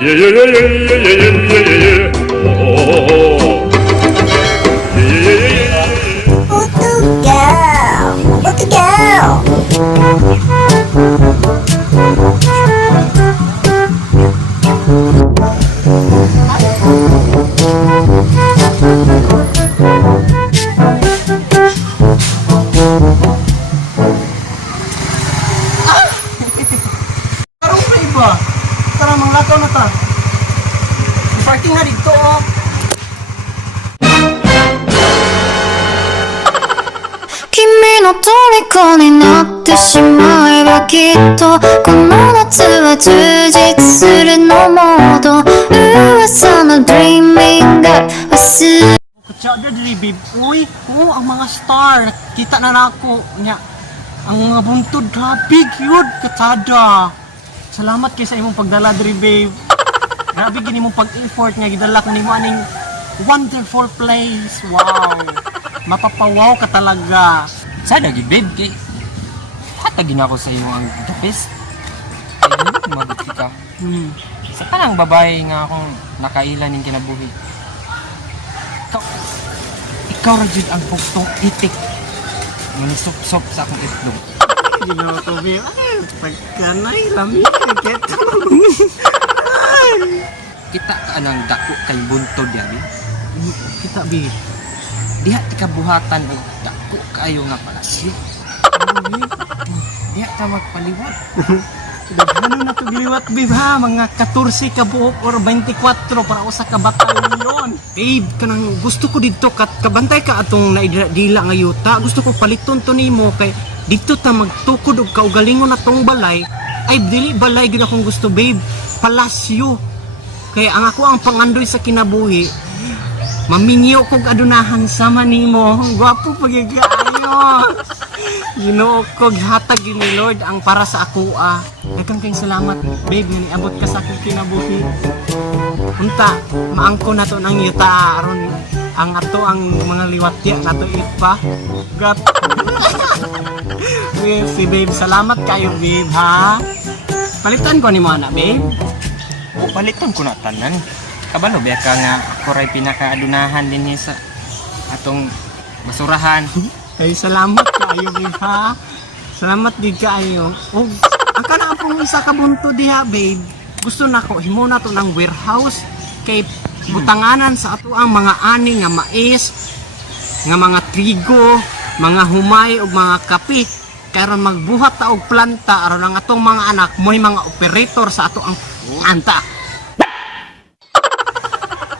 Yeah, yeah, yeah, yeah, yeah, yeah, yeah, yeah, yeah, yeah. Oh, oh, oh, oh. Yeah, yeah, yeah, yeah, yeah, yeah. Look at girl. Karong pa iba. Tara, manglakaw na ta. Parking na dito, oh. 君の虜になってしまえばきっとこの夏は充実するのモード噂の Dreaming Girl 忘れ Kutsada diri, babe. Uy, oh, ang mga star. Kita na nako nya. Ang mga buntod, grabe, cute. Kutsada. Salamat kay sa imong pagdala diri, babe. Grabe gini mong pag-effort nga gidala ko nimo aning wonderful place. Wow. Mapapawaw ka talaga. Sana gi babe kay hatagin ako sa iyo ang the best. Ay, mabuti ka. Sa kanang babae nga akong nakailan ning kinabuhi. Ikaw ra jud ang buktong itik. Manisop-sop sa akong itlog. Ginoo to, babe. Ay, pagkanay lami kita. Kita ka anang dako kay buntod ya, babe. Kita, babe. Diha ti kabuhatan og dako kayo nga palasyo. Diha ta magpaliwat. Daghano na to gliwat, babe, ha? Mga 14 ka buok or 24 para usa ka batalyon. Babe, kanang gusto ko dito kabantay ka atong naidila nga yuta. Gusto ko paliton to nimo kay dito ta magtukod og kaugalingon atong balay. Ay dili balay gyud akong gusto, babe. Palasyo. Kaya ang ako ang pangandoy sa kinabuhi. Mamingyo kog adunahan sama nimo. Gwapo pagigaayo. Ginoo kog hatag ni Lord ang para sa ako ah. Daghang kayong salamat, babe, nga niabot ka sa akong kinabuhi. Unta, maangko na to ng yuta aron ang ato ang mga liwatya nato ipa. Gat. Si babe, salamat kayo, babe, ha. Palitan ko ni mo ana, babe. O paliton ko na tanan. Kabalo ba ka nga ako ray pinakaadunahan din sa atong basurahan. Ay, salamat kayo, babe, ha. Salamat din kayo. Oh, ang kana pong isa ka bunto diha, babe. Gusto na ko himo na to ng warehouse kay butanganan sa ato ang mga ani nga mais, nga mga trigo, mga humay ug mga kape. Karon magbuhat ta og planta aron ang atong mga anak mo'y mga operator sa ato ang planta.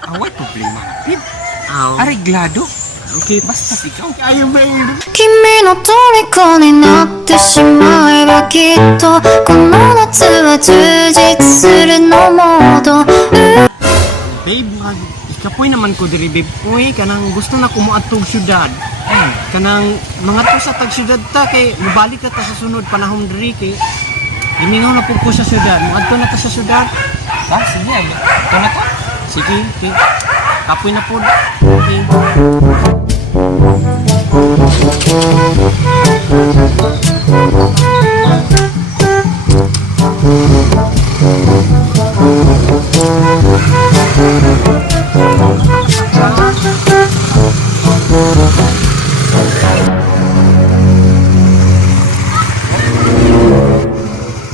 Away problema, babe. Aw. Areglado. Okay, Basta ikaw. kayo, babe. 君の虜になってしまえばきっとこの夏は充実するのモード Babe, ikapoy naman ko diri, babe. Uy, kanang gusto na ko moadtog syudad. Kanang mga to sa tag syudad ta kay mubalik ka ta sa sunod panahon diri kay gimingaw na pud ko sa syudad. Moadto na ta sa syudad. Ah, sige ay. Ito na ko. Sige, okay. Kapoy na pud. Okay.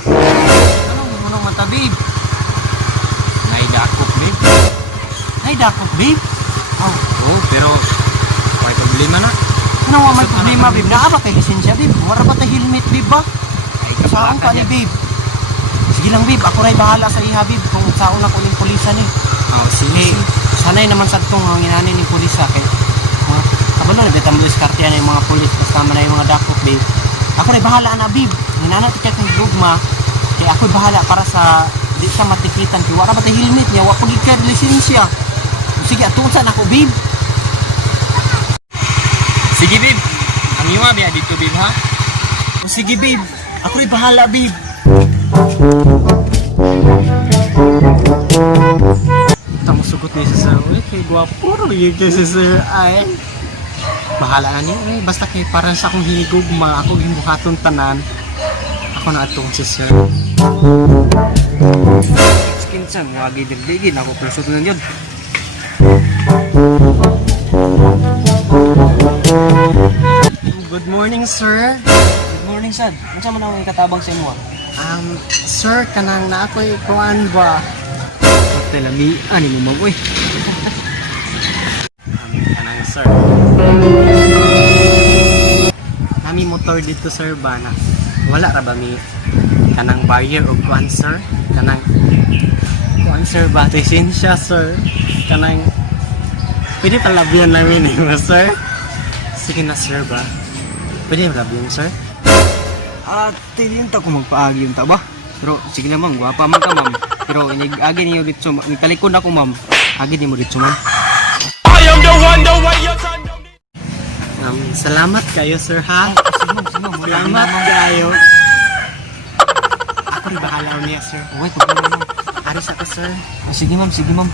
Anong mata, babe? Naidakop, babe. Ay, dakot, babe. Oh, pero may problema na. Ano nga may problema, babe? Naaba kay lisensya, babe. Wala ba tayo helmet, babe, ba? Ay, Saan kapaka pa ni, niya. babe? Sige lang, babe. Ako rin bahala sa iha, babe. Kung saan ako ng pulisan, eh. Oh, sige. Eh, sanay naman sa itong mga ginanay ng pulisa. Kaya, mga, kabalo na, betang diskarte yan yung mga pulis. Basta man na yung mga dakot, babe. Ako rin bahala na, babe. Ginanay ito kaya kong gugma. Kaya ako'y bahala para sa di sa matikitan. Kaya wala ba tayo helmet niya? Wala pag-ikar lisensya. Sige, atusan ako, babe. Sige, babe. Ang iwa biya dito, babe, ha? O sige, babe. Ako rin bahala, babe. Tama sugot ni sa sir. Uy, kay guwapo rin kay sa sir. Ay. Bahala na niyo. Eh. Basta kay para sa akong hinigugma, ako gibuhaton tanan. Ako na atong si sir. Skin Unsa nga gidigdigin ako plusot lang yun. Good morning, sir. Good morning, sad. Unsa man ako ikatabang sa imo? Sir, kanang na ako'y kuan ba? Telami ani mo magoy. Kanang, sir. Nami motor dito, sir, ba na? Wala ra ba mi kanang barrier o kuan, sir? Kanang kuan, sir, ba? Lisensya, sir. Kanang pwede palabyan namin mo, sir? Sige na, sir, ba? Pwede palabyan, sir? Tilin ta ko magpaagi ta ba? Pero sige lang ma'am, gwapa man ka ma'am. Pero agi niyo dito, nagtalikod ako ma'am. Agi niyo mo dito ma'am. Salamat kayo, sir, ha? Sige ma'am. Salamat kayo. Ako rin bakalaw niya, sir. Uy, problema ma'am. Aris ako, sir. Sige ma'am, sige ma'am.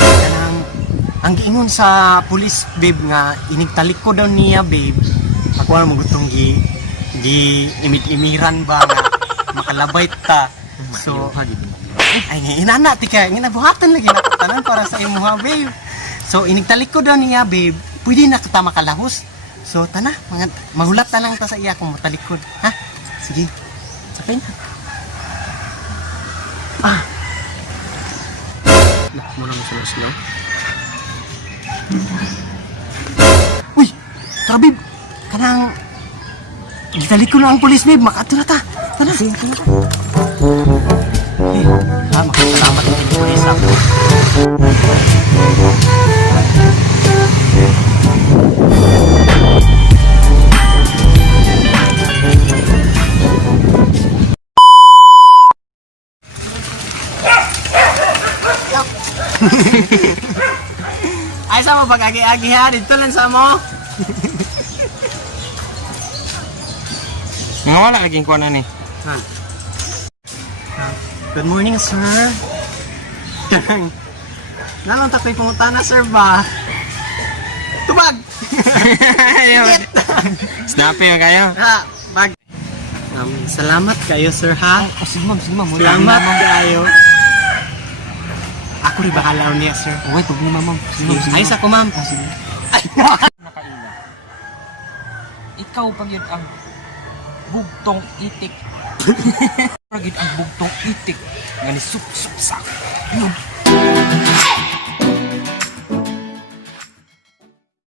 Kanang ang giingon sa police, babe, nga inigtalik ko daw niya, babe. Ako ang magutong imid-imiran ba nga makalabay ta. So, ay inana tika, ginabuhatan lagi na tanan para sa imuha, babe. So, inigtalik ko daw niya, babe. Pwede na kita makalahos. So, tana, mahulat na lang ta sa iya kung matalikod. Ha? Sige. Sapin na. Muna mo slow. Uy! Tara, babe! Kanang... Gitalik ko lang ang polis, babe. Makato na ta. Tara. Makasalamat din yung polis ako. Ay, sa mo pag-agi-agi ha? Dito lang sa mo. Nga wala laging kuha na ni. Good morning, sir. Nalang takoy pangutana, sir, ba? Tubag! Snappy mo kayo. Ha, bag. Salamat kayo, sir, ha? Sige ma'am. Salamat kayo. Ako rin bakalaw niya, sir. Uy, problema ma'am. Sige. Ayos ako, ma'am. Sige. Nakaila. Ikaw pag yun ang bugtong itik. Pag yun ang bugtong itik. Nga ni sup-sup sa. Yun.